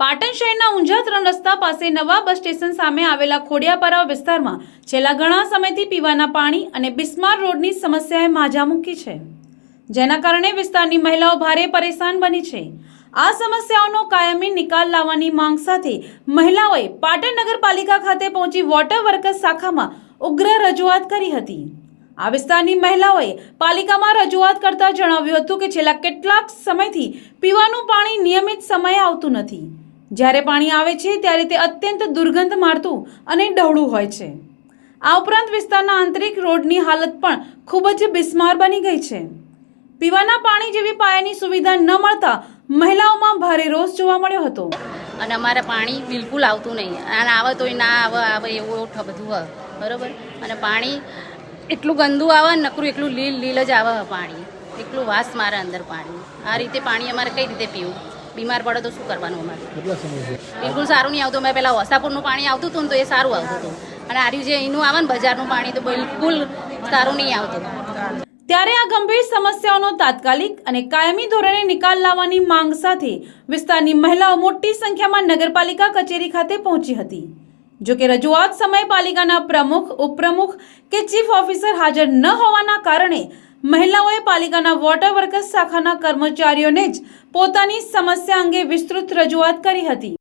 પાટણ શહેરના ઊંઝા 3 રસ્તા પાસે નવા બસ સ્ટેશન સામે આવેલા ખોડિયાપરા વિસ્તારમાં છેલ્લા ઘણા સમયથી પીવાના પાણી અને બિસ્માર રોડની સમસ્યાએ માજા મૂકી છે, જેના કારણે વિસ્તારની મહિલાઓ ભારે પરેશાન બની છે। આ સમસ્યાઓનો કાયમી નિકાલ લાવવાની માંગ સાથે મહિલાઓએ પાટણ નગરપાલિકા ખાતે પહોંચી વોટર વર્કર્સ શાખામાં ઉગ્ર રજૂઆત કરી હતી। આ વિસ્તારની મહિલાઓએ પાલિકામાં રજૂઆત કરતા જણાવ્યું હતું કે છેલ્લા કેટલાક સમયથી પીવાનું પાણી નિયમિત સમયે આવતું નથી। જ્યારે પાણી આવે છે ત્યારે તે અત્યંત દુર્ગંધ મારતું અને ડહોળું હોય છે। આ ઉપરાંત વિસ્તારના આંતરિક રોડની હાલત પણ ખૂબ જ બિસ્માર બની ગઈ છે। પીવાના પાણી જેવી પાયાની સુવિધા ન મળતા મહિલાઓમાં ભારે રોષ જોવા મળ્યો હતો। અને અમારે પાણી બિલકુલ આવતું નહીં, અને આવે તોય ના આવે એવું બધું હોય, બરાબર। અને પાણી એટલું ગંદુ આવે, નકરું એટલું લીલ જ આવે પાણી, એટલું વાસ મારે અંદર પાણી। આ રીતે પાણી અમારે કઈ રીતે પીવું? બીમાર પડે તો શું કરવાનું? અમારે બિલકુલ સારું નહીં આવતું। મેં પહેલાં વસાપુરનું પાણી આવતું હતું ને તો એ સારું આવતું હતું, અને આર્યું જે એનું આવે ને બજારનું પાણી તો બિલકુલ સારું નહીં આવતું। ત્યારે આ ગંભીર સમસ્યાઓનો તાત્કાલિક અને કાયમી ધોરણે નિકાલ લાવવાની માંગ સાથે વિસ્તારની મહિલાઓ મોટી સંખ્યામાં નગરપાલિકા કચેરી ખાતે પહોંચી હતી। જો કે રજૂઆત સમયે પાલિકાના પ્રમુખ, ઉપપ્રમુખ કે ચીફ ઓફિસર હાજર ન હોવાના કારણે મહિલાઓએ પાલિકાના વોટર વર્કર્સ શાખાના કર્મચારીઓને જ પોતાની સમસ્યા અંગે વિસ્તૃત રજૂઆત કરી હતી।